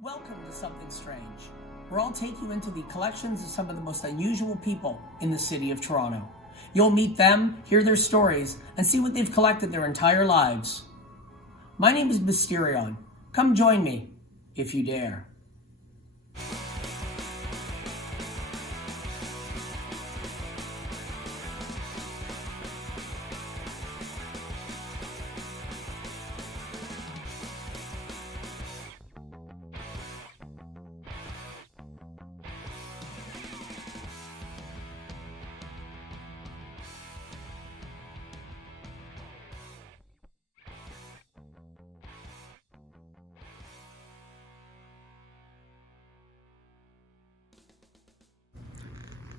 Welcome to Something Strange, where I'll take you into the collections of some of the most unusual people in the city of Toronto. You'll meet them, hear their stories, and see what they've collected their entire lives. My name is Mysterion. Come join me, if you dare.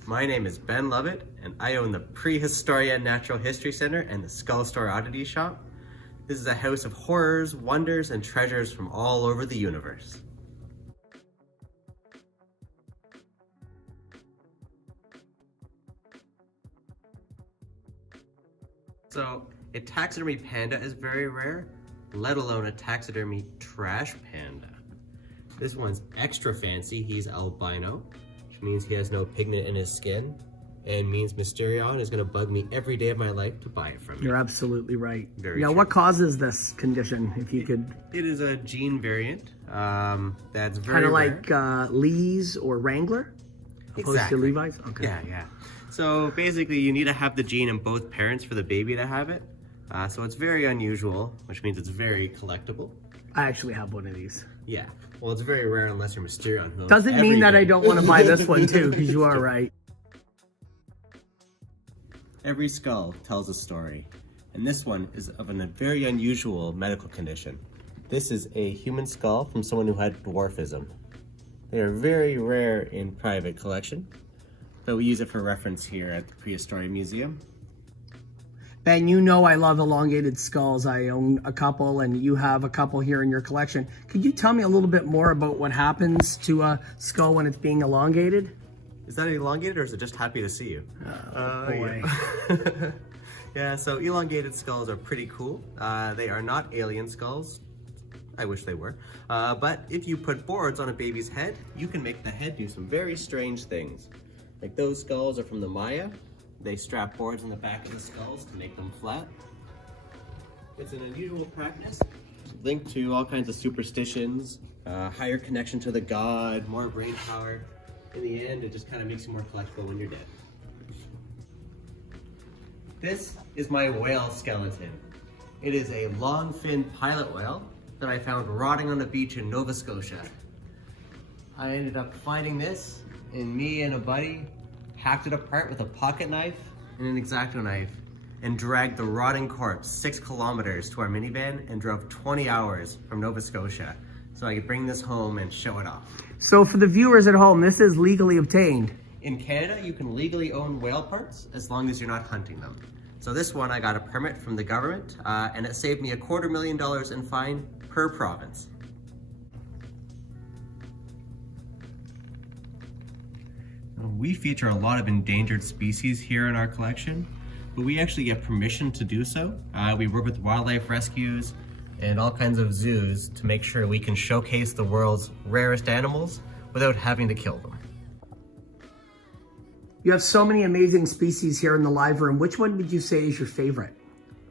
My name is Ben Lovett, and I own the Prehistoria Natural History Center and the Skull Store Oddity Shop. This is a house of horrors, wonders, and treasures from all over the universe. So, a taxidermy panda is very rare, let alone a taxidermy trash panda. This one's extra fancy. He's albino, which means he has no pigment in his skin, and means Mysterion is going to bug me every day of my life to buy it from me. You're absolutely right. Very now, true. what causes this condition, if you could? It is a gene variant that's very Kind of rare. like Lee's or Wrangler, opposed Exactly. to Levi's? Okay. Yeah. So basically, you need to have the gene in both parents for the baby to have it. So it's very unusual, which means it's very collectible. I actually have one of these. Yeah. Well, it's very rare unless you're Mysterion. Who Doesn't owns mean that I everything. don't want to buy this one too, because you are right. Every skull tells a story, and this one is of a very unusual medical condition. This is a human skull from someone who had dwarfism. They are very rare in private collection, but we use it for reference here at the Prehistoria Museum. Ben, you know I love elongated skulls. I own a couple, and you have a couple here in your collection. Could you tell me a little bit more about what happens to a skull when it's being elongated? Is that elongated, or is it just happy to see you? Boy. Yeah. Yeah, so elongated skulls are pretty cool. They are not alien skulls. I wish they were. But if you put boards on a baby's head, you can make the head do some very strange things. Like those skulls are from the Maya. They strap boards on the back of the skulls to make them flat. It's an unusual practice linked to all kinds of superstitions, higher connection to the god, more brain power. In the end, it just kind of makes you more collectible when you're dead. This is my whale skeleton. It is a long-finned pilot whale that I found rotting on a beach in Nova Scotia. I ended up finding this, and me and a buddy hacked it apart with a pocket knife and an X-Acto knife and dragged the rotting corpse 6 kilometers to our minivan and drove 20 hours from Nova Scotia so I could bring this home and show it off. So for the viewers at home, this is legally obtained. In Canada, you can legally own whale parts as long as you're not hunting them. So this one, I got a permit from the government, and it saved me $250,000 in fine per province. We feature a lot of endangered species here in our collection, but we actually get permission to do so. We work with wildlife rescues and all kinds of zoos to make sure we can showcase the world's rarest animals without having to kill them. You have so many amazing species here in the live room. Which one would you say is your favorite?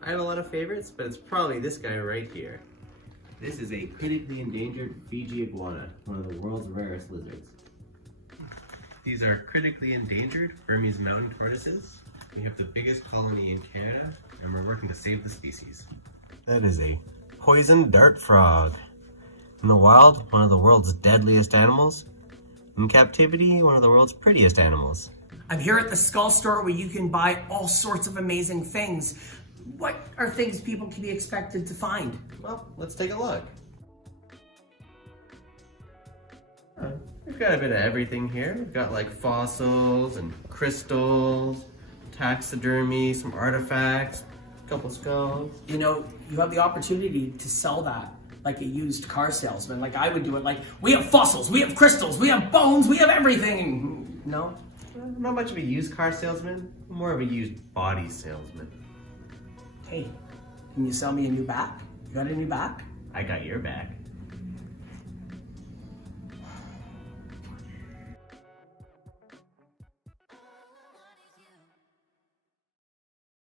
I have a lot of favorites, but it's probably this guy right here. This is a critically endangered Fiji iguana, one of the world's rarest lizards. These are critically endangered Burmese mountain tortoises. We have the biggest colony in Canada, and we're working to save the species. That is a poison dart frog. In the wild, one of the world's deadliest animals. In captivity, one of the world's prettiest animals. I'm here at the Skull Store where you can buy all sorts of amazing things. What are things people can be expected to find? Well, let's take a look. We've got a bit of everything here. We've got like fossils and crystals, taxidermy, some artifacts, a couple skulls. You know, you have the opportunity to sell that like a used car salesman. Like I would do it like, we have fossils, we have crystals, we have bones, we have everything. No? I'm not much of a used car salesman, more of a used body salesman. Hey, can you sell me a new back? You got a new back? I got your back.